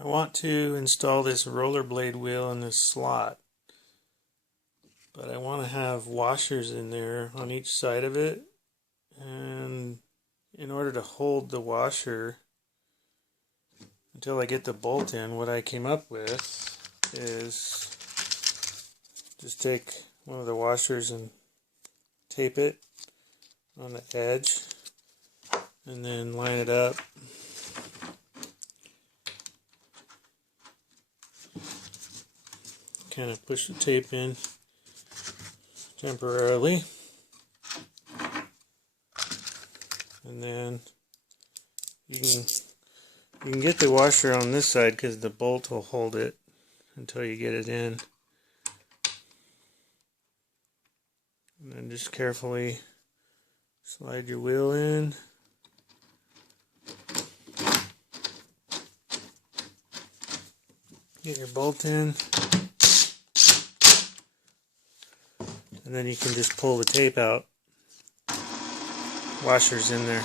I want to install this rollerblade wheel in this slot, but I want to have washers in there on each side of it, and in order to hold the washer until I get the bolt in, what I came up with is just take one of the washers and tape it on the edge and then line it up. Kind of push the tape in temporarily, and then you can get the washer on this side because the bolt will hold it until you get it in, and then just carefully slide your wheel in. Get your bolt in, and then you can just pull the tape out. Washer's in there.